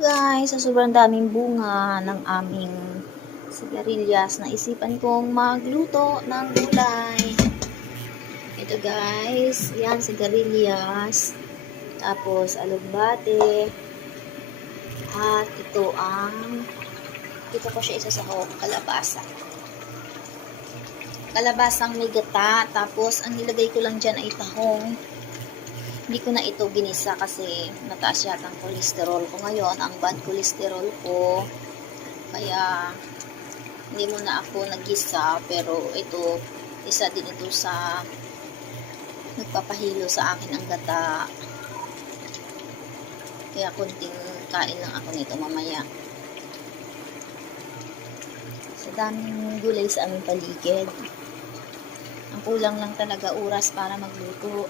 guys, sa sobrang daming bunga ng aming sigarilyas, naisipan kong magluto ng gulay. Ito guys, yan sigarilyas, tapos alugbate, at ito ko siya isasahog, kalabasang may gata, tapos ang nilagay ko lang dyan ay tahong. Hindi ko na ito ginisa kasi mataas yata ang cholesterol ko ngayon, ang bad cholesterol ko. Kaya hindi mo na ako nagisa, pero ito, isa din ito sa nagpapahilo sa akin ang gata. Kaya kunting kain lang ako nito mamaya. Sa daming gulay sa aming paligid. Ang kulang lang talaga oras para magluto.